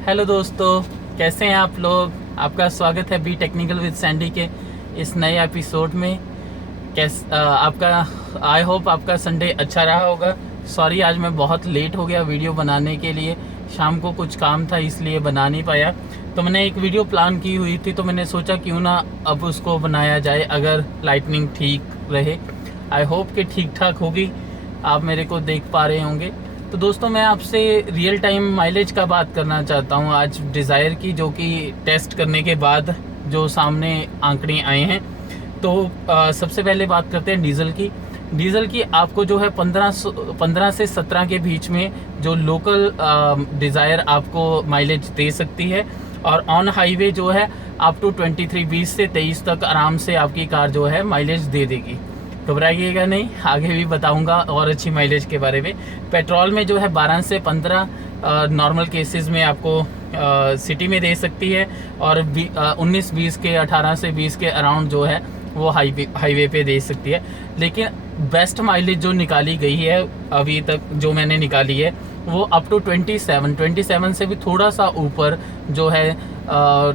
Hello दोस्तों, कैसे हैं आप लोग। आपका स्वागत है बी टेक्निकल विद सैंडी के इस नए एपिसोड में। आपका आई होप आपका संडे अच्छा रहा होगा। सॉरी, आज मैं बहुत लेट हो गया वीडियो बनाने के लिए। शाम को कुछ काम था इसलिए बना नहीं पाया। तो मैंने एक वीडियो प्लान की हुई थी, तो मैंने सोचा क्यों ना अब उसको बनाया जाए अगर लाइटनिंग ठीक रहे। आई होप कि ठीक ठाक होगी, आप मेरे को देख पा रहे होंगे। तो दोस्तों, मैं आपसे रियल टाइम माइलेज का बात करना चाहता हूँ आज डिज़ायर की, जो कि टेस्ट करने के बाद जो सामने आंकड़े आए हैं। तो सबसे पहले बात करते हैं डीजल की आपको जो है 15 से 17 के बीच में जो लोकल डिज़ायर आपको माइलेज दे सकती है। और ऑन हाईवे जो है अप टू 20 से 23 तक आराम से आपकी कार जो है माइलेज दे देगी। घबराइएगा नहीं, आगे भी बताऊंगा और अच्छी माइलेज के बारे में। पेट्रोल में जो है 12 से 15 नॉर्मल केसेस में आपको सिटी में दे सकती है, और 19-20 के 18 से 20 के अराउंड जो है वो हाईवे पे दे सकती है। लेकिन बेस्ट माइलेज जो निकाली गई है अभी तक, जो मैंने निकाली है, वो अप टू 27 से भी थोड़ा सा ऊपर जो है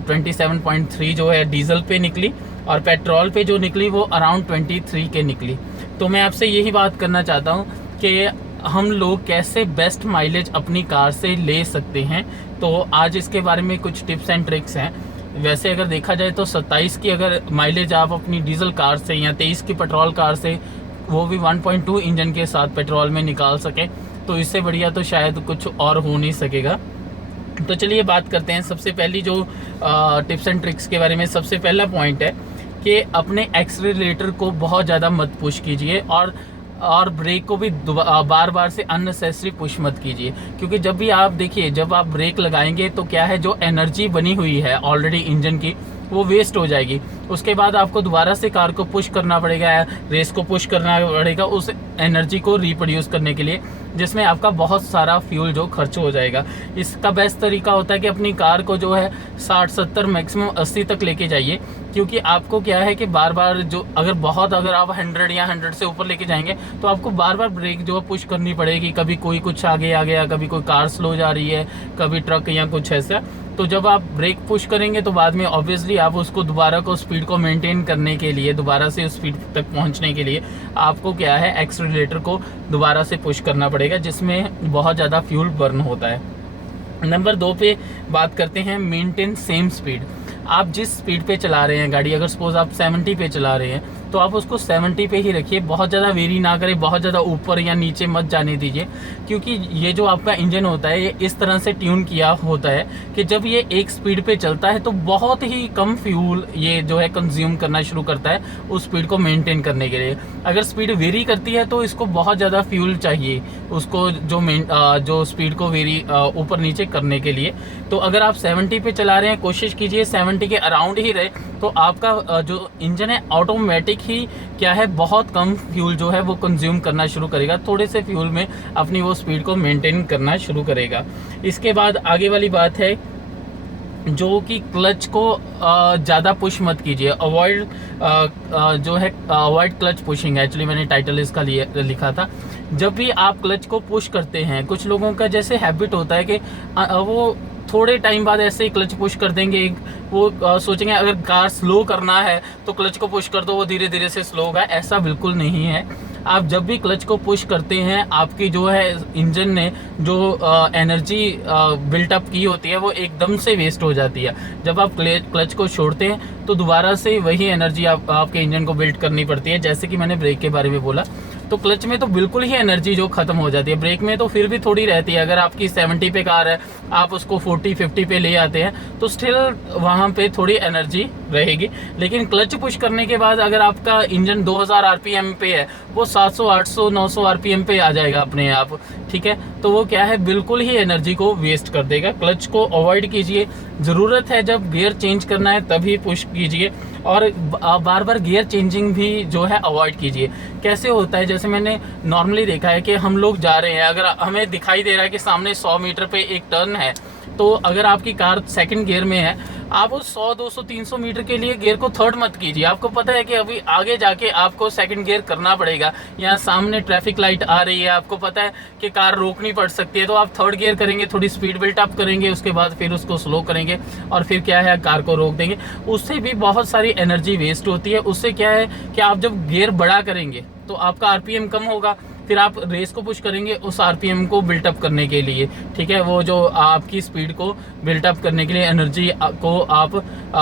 27.3 जो है डीजल पे निकली, और पेट्रोल पे जो निकली वो अराउंड 23 के निकली। तो मैं आपसे यही बात करना चाहता हूँ कि हम लोग कैसे बेस्ट माइलेज अपनी कार से ले सकते हैं। तो आज इसके बारे में कुछ टिप्स एंड ट्रिक्स हैं। वैसे अगर देखा जाए तो 27 की अगर माइलेज आप अपनी डीजल कार से, या 23 की पेट्रोल कार से, वो भी 1.2 इंजन के साथ पेट्रोल में निकाल सकें, तो इससे बढ़िया तो शायद कुछ और हो नहीं सकेगा। तो चलिए बात करते हैं। सबसे पहली जो टिप्स एंड ट्रिक्स के बारे में, सबसे पहला पॉइंट है कि अपने एक्सीलरेटर को बहुत ज़्यादा मत पुश कीजिए, और ब्रेक को भी बार बार से अननेसेसरी पुश मत कीजिए। क्योंकि जब भी आप देखिए, जब आप ब्रेक लगाएंगे तो क्या है, जो एनर्जी बनी हुई है ऑलरेडी इंजन की, वो वेस्ट हो जाएगी। उसके बाद आपको दोबारा से कार को पुश करना पड़ेगा, रेस को पुश करना पड़ेगा उस एनर्जी को रिप्रोड्यूस करने के लिए, जिसमें आपका बहुत सारा फ्यूल जो खर्च हो जाएगा। इसका बेस्ट तरीका होता है कि अपनी कार को जो है 60-70 मैक्सिमम 80 तक लेके जाइए। क्योंकि आपको क्या है कि बार बार जो अगर आप 100 या 100 से ऊपर लेके जाएंगे तो आपको बार बार ब्रेक जो है पुश करनी पड़ेगी। कभी कोई कुछ आगे आ गया, कभी कोई कार स्लो जा रही है, कभी ट्रक या कुछ ऐसा। तो जब आप ब्रेक पुश करेंगे तो बाद में ऑब्वियसली आप उसको दोबारा को स्पीड को मेंटेन करने के लिए, दोबारा से उस स्पीड तक पहुंचने के लिए आपको क्या है, एक्सीलरेटर को दोबारा से पुश करना पड़ेगा, जिसमें बहुत ज़्यादा फ्यूल बर्न होता है। नंबर 2 पे बात करते हैं, मेंटेन सेम स्पीड। आप जिस स्पीड पे चला रहे हैं गाड़ी, अगर सपोज आप 70 पे चला रहे हैं तो आप उसको 70 पे ही रखिए। बहुत ज़्यादा वेरी ना करें, बहुत ज़्यादा ऊपर या नीचे मत जाने दीजिए। क्योंकि ये जो आपका इंजन होता है, ये इस तरह से ट्यून किया होता है कि जब ये एक स्पीड पे चलता है तो बहुत ही कम फ्यूल ये जो है कंज्यूम करना शुरू करता है उस स्पीड को मेंटेन करने के लिए। अगर स्पीड वेरी करती है तो इसको बहुत ज़्यादा फ्यूल चाहिए उसको, जो स्पीड को वेरी ऊपर नीचे करने के लिए। तो अगर आप 70 पे चला रहे हैं, कोशिश कीजिए 70 के अराउंड ही रहे, तो आपका जो इंजन है ऑटोमेटिक ही क्या है, बहुत कम फ्यूल जो है वो कंज्यूम करना शुरू करेगा। थोड़े से फ्यूल में अपनी वो स्पीड को मेंटेन करना शुरू करेगा। इसके बाद आगे वाली बात है जो कि क्लच को ज़्यादा पुश मत कीजिए। अवॉइड क्लच पुशिंग, एक्चुअली मैंने टाइटल इसका लिखा था। जब भी आप क्लच को पुश करते हैं, कुछ लोगों का जैसे हैबिट होता है कि वो थोड़े टाइम बाद ऐसे ही क्लच पुश कर देंगे। वो सोचेंगे अगर कार स्लो करना है तो क्लच को पुश कर दो, वो धीरे धीरे से स्लो होगा। ऐसा बिल्कुल नहीं है। आप जब भी क्लच को पुश करते हैं, आपकी जो है इंजन ने जो एनर्जी बिल्टअप की होती है वो एकदम से वेस्ट हो जाती है। जब आप क्लच को छोड़ते हैं तो दोबारा से वही एनर्जी आपके इंजन को बिल्ड करनी पड़ती है। जैसे कि मैंने ब्रेक के बारे में बोला, तो क्लच में तो बिल्कुल ही एनर्जी जो खत्म हो जाती है। ब्रेक में तो फिर भी थोड़ी रहती है। अगर आपकी 70 पे कार है, आप उसको 40-50 पे ले आते हैं तो स्टिल वहाँ पे थोड़ी एनर्जी रहेगी। लेकिन क्लच पुश करने के बाद अगर आपका इंजन 2000 आरपीएम पे है, वो 700, 800, 900 आरपीएम पे आ जाएगा अपने आप। ठीक है, तो वो क्या है, बिल्कुल ही एनर्जी को वेस्ट कर देगा। क्लच को अवॉइड कीजिए। ज़रूरत है जब गियर चेंज करना है तभी पुश कीजिए, और बार बार गियर चेंजिंग भी जो है अवॉइड कीजिए। कैसे होता है, जैसे मैंने नॉर्मली देखा है कि हम लोग जा रहे हैं, अगर हमें दिखाई दे रहा है कि सामने 100 मीटर पे एक टर्न है, तो अगर आपकी कार सेकंड गियर में है आप उस 100 200 300 मीटर के लिए गियर को थर्ड मत कीजिए। आपको पता है कि अभी आगे जाके आपको सेकंड गियर करना पड़ेगा, यहाँ सामने ट्रैफिक लाइट आ रही है, आपको पता है कि कार रोकनी पड़ सकती है, तो आप थर्ड गियर करेंगे, थोड़ी स्पीड बिल्ट अप करेंगे, उसके बाद फिर उसको स्लो करेंगे और फिर क्या है कार को रोक देंगे। उससे भी बहुत सारी एनर्जी वेस्ट होती है। उससे क्या है कि आप जब गियर बड़ा करेंगे तो आपका आरपीएम कम होगा, फिर आप रेस को पुश करेंगे उस आरपीएम को बिल्टअप करने के लिए, ठीक है, वो जो आपकी स्पीड को बिल्टअप करने के लिए, एनर्जी को आप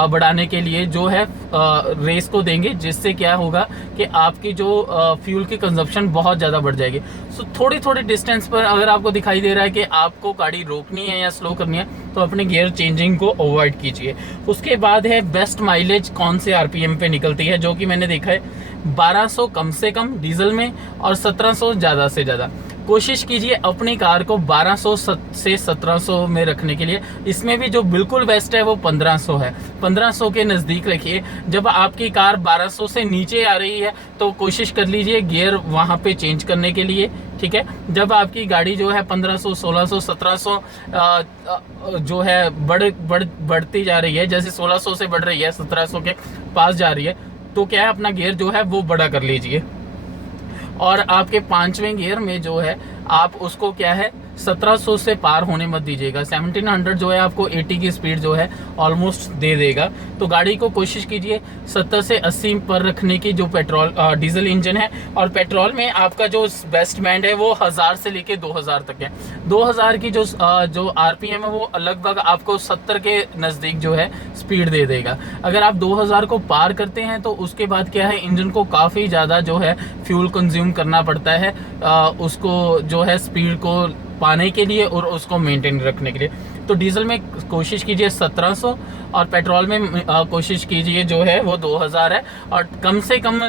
बढ़ाने के लिए जो है रेस को देंगे, जिससे क्या होगा कि आपकी जो फ्यूल की कंजप्शन बहुत ज़्यादा बढ़ जाएगी। सो थोड़ी थोड़ी डिस्टेंस पर अगर आपको दिखाई दे रहा है कि आपको गाड़ी रोकनी है या स्लो करनी है, तो अपने गियर चेंजिंग को अवॉइड कीजिए। उसके बाद है बेस्ट माइलेज कौन से आरपीएम पे निकलती है, जो कि मैंने देखा है 1200 कम से कम डीजल में और 1700 ज़्यादा से ज़्यादा। कोशिश कीजिए अपनी कार को 1200 से 1700 में रखने के लिए। इसमें भी जो बिल्कुल बेस्ट है वो 1500 है, 1500 के नज़दीक रखिए। जब आपकी कार 1200 से नीचे आ रही है तो कोशिश कर लीजिए गियर वहाँ पे चेंज करने के लिए, ठीक है। जब आपकी गाड़ी जो है 1500 1600 1700 जो है बढ़ती जा रही है, जैसे 1600 से बढ़ रही है 1700 के पास जा रही है, तो क्या है अपना गियर जो है वो बड़ा कर लीजिए। और आपके 5वें गियर में जो है आप उसको क्या है 1700 से पार होने मत दीजिएगा। 1700 जो है आपको 80 की स्पीड जो है ऑलमोस्ट दे देगा। तो गाड़ी को कोशिश कीजिए 70 से 80 पर रखने की, जो पेट्रोल डीजल इंजन है। और पेट्रोल में आपका जो बेस्ट बैंड है वो 1000 से लेके 2000 तक है। 2000 की जो आरपीएम है वो लगभग आपको 70 के नज़दीक जो है स्पीड दे देगा। अगर आप 2000 को पार करते हैं तो उसके बाद क्या है इंजन को काफ़ी ज़्यादा जो है फ्यूल कंज्यूम करना पड़ता है उसको जो है स्पीड को पाने के लिए और उसको मेंटेन रखने के लिए। तो डीजल में कोशिश कीजिए 1700 और पेट्रोल में कोशिश कीजिए जो है वो 2000 है। और कम से कम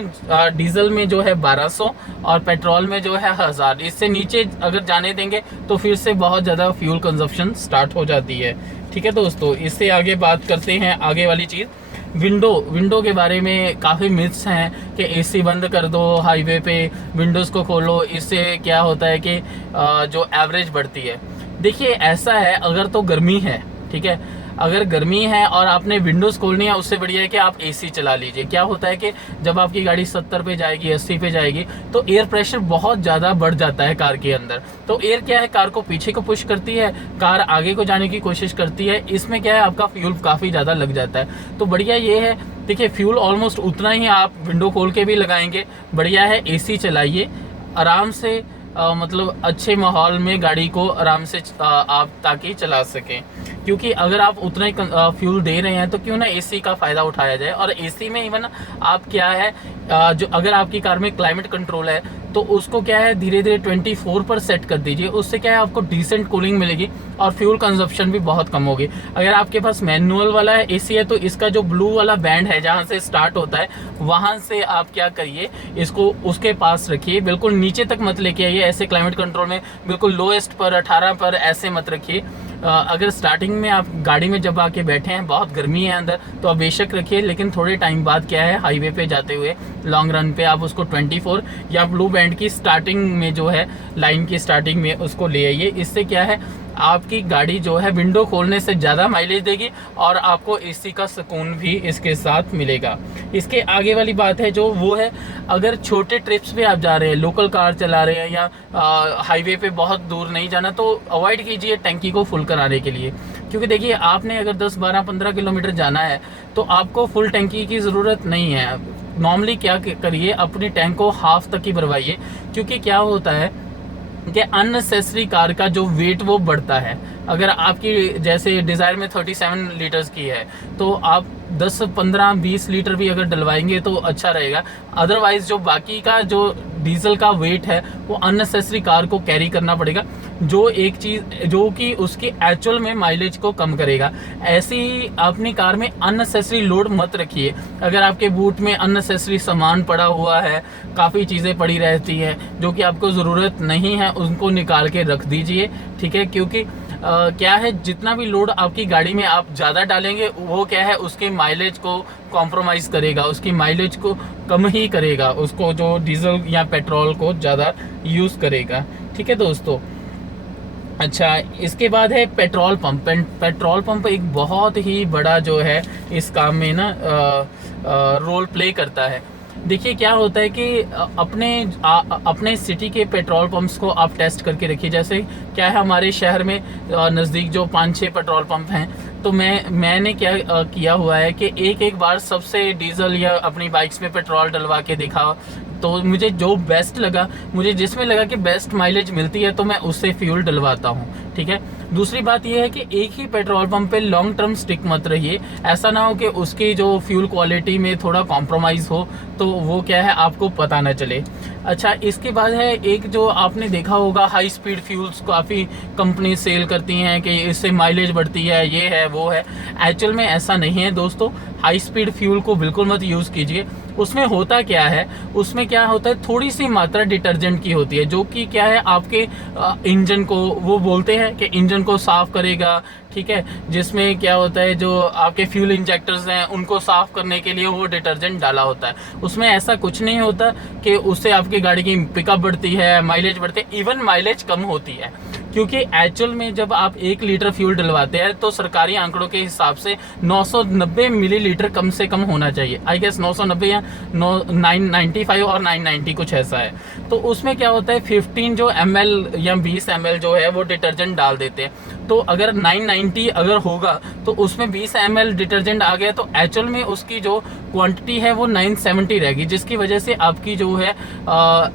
डीजल में जो है 1200 और पेट्रोल में जो है 1000। इससे नीचे अगर जाने देंगे तो फिर से बहुत ज़्यादा फ्यूल कंजप्शन स्टार्ट हो जाती है, ठीक है दोस्तों। इससे आगे बात करते हैं आगे वाली चीज़, विंडो के बारे में काफ़ी मिथ्स हैं कि एसी बंद कर दो हाईवे पे, विंडोज़ को खोलो, इससे क्या होता है कि जो एवरेज बढ़ती है। देखिए ऐसा है, अगर तो गर्मी है, ठीक है, अगर गर्मी है और आपने विंडोज़ खोलनी है, उससे बढ़िया है कि आप एसी चला लीजिए। क्या होता है कि जब आपकी गाड़ी 70 पे जाएगी 80 पे जाएगी तो एयर प्रेशर बहुत ज़्यादा बढ़ जाता है कार के अंदर। तो एयर क्या है कार को पीछे को पुश करती है, कार आगे को जाने की कोशिश करती है। इसमें क्या है आपका फ्यूल काफ़ी ज़्यादा लग जाता है। तो बढ़िया ये है, देखिए फ्यूल ऑलमोस्ट उतना ही आप विंडो खोल के भी लगाएंगे। बढ़िया है एसी चलाइए आराम से, मतलब अच्छे माहौल में गाड़ी को आराम से आप ताकि चला सकें। क्योंकि अगर आप उतना ही फ्यूल दे रहे हैं तो क्यों ना एसी का फ़ायदा उठाया जाए। और एसी में इवन आप क्या है जो अगर आपकी कार में क्लाइमेट कंट्रोल है तो उसको क्या है धीरे धीरे 24 पर सेट कर दीजिए। उससे क्या है आपको डिसेंट कूलिंग मिलेगी और फ्यूल कंजप्शन भी बहुत कम होगी। अगर आपके पास मैनुअल वाला है एसी है तो इसका जो ब्लू वाला बैंड है जहाँ से स्टार्ट होता है वहाँ से आप क्या करिए इसको उसके पास रखिए, बिल्कुल नीचे तक मत लेके आइए। ऐसे क्लाइमेट कंट्रोल में बिल्कुल लोएस्ट पर 18 पर ऐसे मत रखिए। अगर स्टार्टिंग में आप गाड़ी में जब आके बैठे हैं बहुत गर्मी है अंदर तो आप बेशक रखिए, लेकिन थोड़े टाइम बाद क्या है हाईवे पे जाते हुए लॉन्ग रन पे आप उसको 24 या ब्लू बैंड की स्टार्टिंग में जो है लाइन की स्टार्टिंग में उसको ले आइए। इससे क्या है आपकी गाड़ी जो है विंडो खोलने से ज़्यादा माइलेज देगी और आपको एसी का सुकून भी इसके साथ मिलेगा। इसके आगे वाली बात है जो वो है, अगर छोटे ट्रिप्स पे आप जा रहे हैं, लोकल कार चला रहे हैं या हाईवे पे बहुत दूर नहीं जाना, तो अवॉइड कीजिए टंकी को फुल कराने के लिए। क्योंकि देखिए आपने अगर 10 12 15 किलोमीटर जाना है तो आपको फुल टंकी की ज़रूरत नहीं है। नॉर्मली क्या करिए अपनी टैंक को हाफ तक ही भरवाइए। क्योंकि क्या होता है कि अननेसेसरी कार का जो वेट वो बढ़ता है। अगर आपकी जैसे डिज़ायर में 37 लीटर्स की है तो आप 10 15 20 लीटर भी अगर डलवाएंगे तो अच्छा रहेगा। अदरवाइज़ जो बाकी का जो डीजल का वेट है वो अननेसेसरी कार को कैरी करना पड़ेगा, जो एक चीज़ जो कि उसकी एक्चुअल में माइलेज को कम करेगा। ऐसी ही अपनी कार में अननेसेसरी लोड मत रखिए। अगर आपके बूट में अननेसेसरी सामान पड़ा हुआ है, काफ़ी चीज़ें पड़ी रहती हैं जो कि आपको ज़रूरत नहीं है, उनको निकाल के रख दीजिए, ठीक है। क्योंकि क्या है जितना भी लोड आपकी गाड़ी में आप ज़्यादा डालेंगे वो क्या है उसके माइलेज को कॉम्प्रोमाइज़ करेगा, उसकी माइलेज को कम ही करेगा, उसको जो डीजल या पेट्रोल को ज़्यादा यूज़ करेगा, ठीक है दोस्तों। अच्छा, इसके बाद है पेट्रोल पंप। पेट्रोल पंप एक बहुत ही बड़ा जो है इस काम में ना रोल प्ले करता है। देखिए क्या होता है कि अपने सिटी के पेट्रोल पंप्स को आप टेस्ट करके रखिए। जैसे क्या है, हमारे शहर में नज़दीक जो 5-6 पेट्रोल पंप हैं, तो मैंने क्या किया हुआ है कि एक बार सबसे डीजल या अपनी बाइक्स में पेट्रोल डलवा के देखा, तो मुझे जो बेस्ट लगा, मुझे जिसमें लगा कि बेस्ट माइलेज मिलती है, तो मैं उससे फ्यूल डलवाता हूँ। ठीक है। दूसरी बात यह है कि एक ही पेट्रोल पंप पे लॉन्ग टर्म स्टिक मत रहिए। ऐसा ना हो कि उसकी जो फ्यूल क्वालिटी में थोड़ा कॉम्प्रोमाइज़ हो, तो वो क्या है आपको पता ना चले। अच्छा, इसके बाद है एक जो आपने देखा होगा, हाई स्पीड फ्यूल्स काफ़ी कंपनी सेल करती हैं कि इससे माइलेज बढ़ती है, ये है वो है। एक्चुअल में ऐसा नहीं है दोस्तों। हाई स्पीड फ्यूल को बिल्कुल मत यूज़ कीजिए। उसमें होता क्या है, उसमें क्या होता है, थोड़ी सी मात्रा डिटर्जेंट की होती है, जो कि क्या है आपके इंजन को, वो बोलते हैं कि इंजन को साफ करेगा। ठीक है। जिसमें क्या होता है, जो आपके फ्यूल इंजेक्टर्स हैं उनको साफ करने के लिए वो डिटर्जेंट डाला होता है। उसमें ऐसा कुछ नहीं होता कि उससे आपकी गाड़ी की पिकअप बढ़ती है, माइलेज बढ़ती है, इवन माइलेज कम होती है। क्योंकि एक्चुअल में जब आप 1 लीटर फ्यूल डलवाते हैं, तो सरकारी आंकड़ों के हिसाब से 990 मिलीलीटर कम से कम होना चाहिए। आई गेस 990 या 995 और 990 कुछ ऐसा है। तो उसमें क्या होता है, 15 जो ml या 20 ml जो है वो डिटर्जेंट डाल देते हैं। तो अगर 990 अगर होगा, तो उसमें 20 ml डिटर्जेंट आ गया, तो एक्चुअल में उसकी जो क्वांटिटी है वो 970 रहेगी, जिसकी वजह से आपकी जो है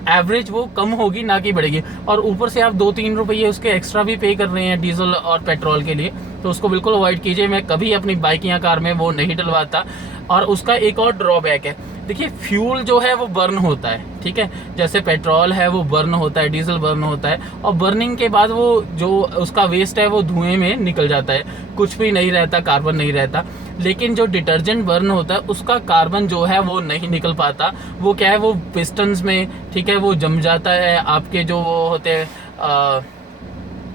एवरेज वो कम होगी, ना कि बढ़ेगी। और ऊपर से आप 2-3 रुपये उसके एक्स्ट्रा भी पे कर रहे हैं डीजल और पेट्रोल के लिए, तो उसको बिल्कुल अवॉइड कीजिए। मैं कभी अपनी बाइक या कार में वो नहीं डलवाता। और उसका एक और ड्रॉबैक है, देखिए फ्यूल जो है वो बर्न होता है। ठीक है। जैसे पेट्रोल है वो बर्न होता है, डीजल बर्न होता है, और बर्निंग के बाद वो जो उसका वेस्ट है वो धुएं में निकल जाता है, कुछ भी नहीं रहता, कार्बन नहीं रहता। लेकिन जो डिटर्जेंट बर्न होता है उसका कार्बन जो है वो नहीं निकल पाता। वो क्या है, वो पिस्टन्स में, ठीक है, वो जम जाता है। आपके जो वो होते हैं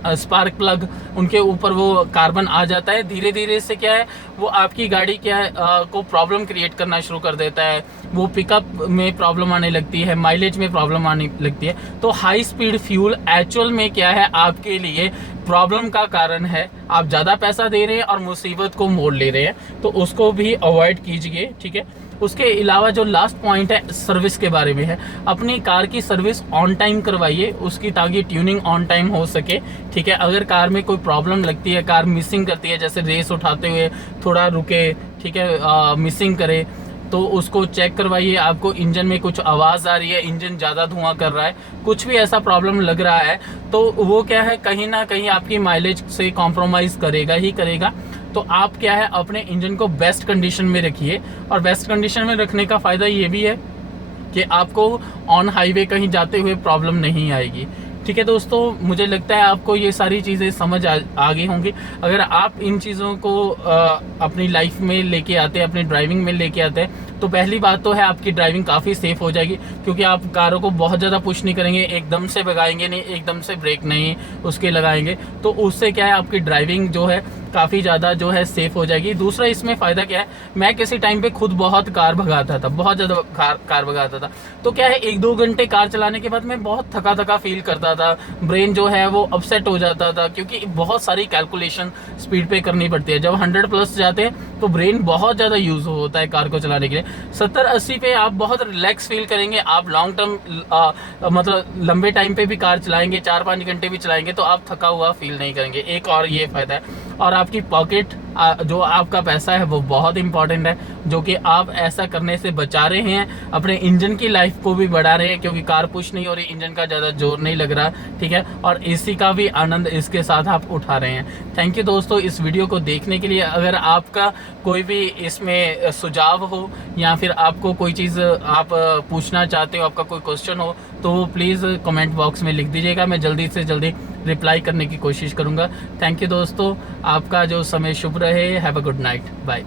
स्पार्क प्लग, उनके ऊपर वो कार्बन आ जाता है। धीरे धीरे से क्या है, वो आपकी गाड़ी क्या है को प्रॉब्लम क्रिएट करना शुरू कर देता है। वो पिकअप में प्रॉब्लम आने लगती है, माइलेज में प्रॉब्लम आने लगती है। तो हाई स्पीड फ्यूल एक्चुअल में क्या है, आपके लिए प्रॉब्लम का कारण है। आप ज़्यादा पैसा दे रहे हैं और मुसीबत को मोड़ ले रहे हैं, तो उसको भी अवॉइड कीजिए। ठीक है। उसके अलावा जो लास्ट पॉइंट है सर्विस के बारे में है। अपनी कार की सर्विस ऑन टाइम करवाइए उसकी, ताकि ट्यूनिंग ऑन टाइम हो सके। ठीक है। अगर कार में कोई प्रॉब्लम लगती है, कार मिसिंग करती है, जैसे रेस उठाते हुए थोड़ा रुके, ठीक है, मिसिंग करे, तो उसको चेक करवाइए। आपको इंजन में कुछ आवाज़ आ रही है, इंजन ज़्यादा धुआं कर रहा है, कुछ भी ऐसा प्रॉब्लम लग रहा है, तो वो क्या है, कहीं ना कहीं आपकी माइलेज से कॉम्प्रोमाइज़ करेगा ही करेगा। तो आप क्या है, अपने इंजन को बेस्ट कंडीशन में रखिए। और बेस्ट कंडीशन में रखने का फ़ायदा ये भी है कि आपको ऑन हाईवे कहीं जाते हुए प्रॉब्लम नहीं आएगी। ठीक है दोस्तों, मुझे लगता है आपको ये सारी चीज़ें समझ आ गई होंगी। अगर आप इन चीज़ों को अपनी लाइफ में लेके आते हैं, अपनी ड्राइविंग में लेके आते हैं, तो पहली बात तो है आपकी ड्राइविंग काफ़ी सेफ हो जाएगी, क्योंकि आप कारों को बहुत ज़्यादा पुश नहीं करेंगे, एकदम से भगाएंगे नहीं, एकदम से ब्रेक नहीं उसके लगाएंगे। तो उससे क्या है, आपकी ड्राइविंग जो है काफ़ी ज़्यादा जो है सेफ हो जाएगी। दूसरा इसमें फ़ायदा क्या है, मैं किसी टाइम पे खुद बहुत कार भगाता था, बहुत ज़्यादा कार भगाता था। तो क्या है, 1-2 घंटे कार चलाने के बाद मैं बहुत थका थका फील करता था, ब्रेन जो है वो अपसेट हो जाता था, क्योंकि बहुत सारी कैलकुलेशन स्पीड पे करनी पड़ती है। जब 100+ जाते हैं तो ब्रेन बहुत ज़्यादा यूज़ होता है कार को चलाने के लिए। 70-80 पे आप बहुत रिलैक्स फील करेंगे। आप लॉन्ग टर्म मतलब लंबे टाइम पे भी कार चलाएंगे, 4-5 घंटे भी चलाएंगे, तो आप थका हुआ फील नहीं करेंगे। एक और ये फ़ायदा है। और आपकी पॉकेट, जो आपका पैसा है वो बहुत इंपॉर्टेंट है, जो कि आप ऐसा करने से बचा रहे हैं, अपने इंजन की लाइफ को भी बढ़ा रहे हैं, क्योंकि कार पुश नहीं हो रही, इंजन का ज़्यादा जोर नहीं लग रहा। ठीक है। और एसी का भी आनंद इसके साथ आप उठा रहे हैं। थैंक यू दोस्तों इस वीडियो को देखने के लिए। अगर आपका कोई भी इसमें सुझाव हो, या फिर आपको कोई चीज़ आप पूछना चाहते हो, आपका कोई क्वेश्चन हो, तो वो प्लीज़ कमेंट बॉक्स में लिख दीजिएगा। मैं जल्दी से जल्दी रिप्लाई करने की कोशिश करूँगा। थैंक यू दोस्तों, आपका जो समय शुभ रहे। Have a good night, bye.